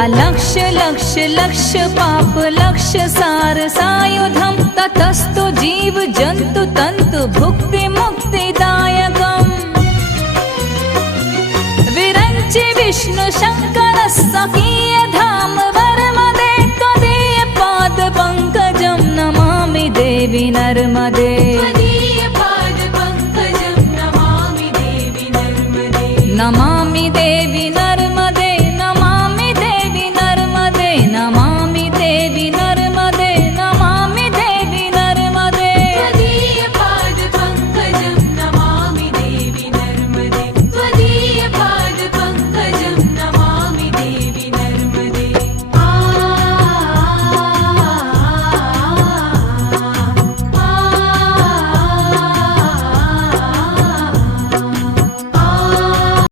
अलक्ष लक्ष लक्ष पाप लक्ष सार सायुधम ततस्तु जीव जंतु तंतु भुक्ति मुक्तिदायकम् विरंचि विष्णु शंकर सखीय धाम वर्मदे त्वदीय पाद पंकजं नमामि देवी नर्मदे नमामि देवी